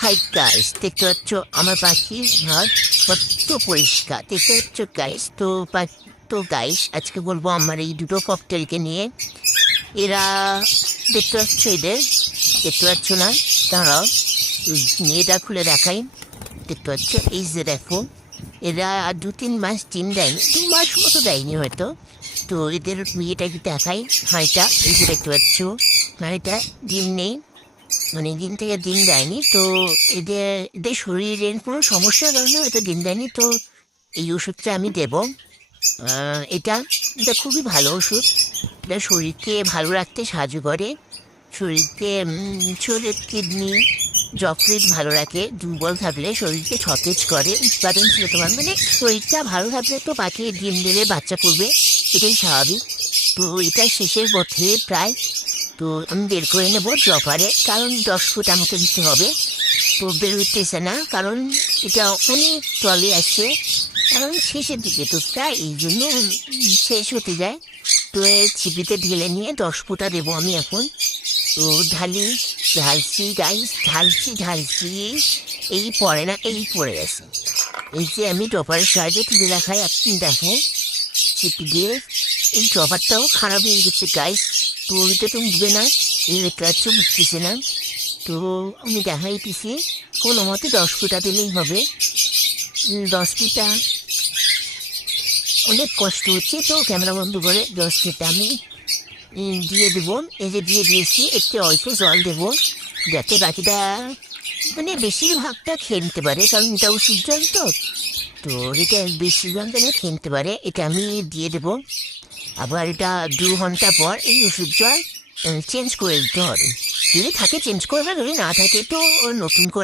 Hi guys, দেখতে পাচ্ছ আমার পাখির ঘর কত পরিষ্কার। দেখতে পাচ্ছ গাইস, তো গাইস আজকে বলবো আমার এই দুটো ককটেলকে নিয়ে। এরা দেখতে পাচ্ছ, দেখতে পাচ্ছ না? দাঁড়াও, মেয়েটা খুলে দেখাই। দেখতে পাচ্ছ, এই যে দেখো, এরা 2-3 মাস ডিম দেয়নি, 2 মাস মতো দেয়নি হয়তো। তো এদের মেয়েটাকে দেখাই। হাঁড়িটা এই যে দেখতে পাচ্ছ, হাঁড়িটা ডিম নেই, অনেকদিন থেকে ডিম দেয়নি। তো এদের এদের শরীরের কোনো সমস্যার কারণে হয়তো ডিম দেয়নি। তো এই ওষুধটা আমি দেবো। এটা এটা খুবই ভালো ওষুধ। এটা শরীরকে ভালো রাখতে সাহায্য করে। শরীরকে শরীরের কিডনি, যকৃৎ ভালো রাখে। দুর্বল থাকলে শরীরকে সতেজ করে, উৎপাদনশীলতা বাড়ায়। মানে শরীরটা ভালো থাকলে তো পাখি ডিম দেবে, বাচ্চা করবে, এটাই স্বাভাবিক। তো এটা শেষের পথে প্রায়। তো আমি বের করে নেবো ড্রপারে, কারণ 10 ফুট আমাকে দিতে হবে। তো বের হইতেছে না, কারণ এটা অনেক তলে আসছে, কারণ শেষের দিকে তো তাই এই জন্য শেষ হতে যায়। তো এর ছিপিতে ঢেলে নিয়ে 10 ফুটা দেবো আমি এখন। তো ঢালছি গাইস, ঢালছি। এই পড়ে না, এই পড়ে গেছে। এই যে আমি ড্রপারের সাহায্যে তুলে রাখাই, আপনি দেখো চিপি দিয়ে। এই ড্রপারটাও খারাপ হয়ে গেছে গাইস। তো ওইটা তো উঠবে না, এই লেখাচ্ছ উঠতেছে না। তো আমি দেখাইতেছি, কোনো মতে 10 ফুটা দিলেই হবে। 10 ফুটা অনেক কষ্ট হচ্ছে, তো ক্যামেরা বন্ধ করে 10 ফুটা আমি দিয়ে দেবো। এই যে দিয়ে দিয়েছি, একটু অল্প জল দেবো, যাতে বাকিটা মানে বেশিরভাগটা খেয়ে নিতে পারে, কারণ এটা ওষুধ জল তো। তো এটা বেশিরভাগ যেন খেয়ে নিতে পারে, এটা আমি দিয়ে দেবো। আবার এটা 2 ঘন্টা পর এই ওষুধ জল চেঞ্জ করে দিতে হবে। যদি থাকে চেঞ্জ করবে, যদি না থাকে তো নতুন করে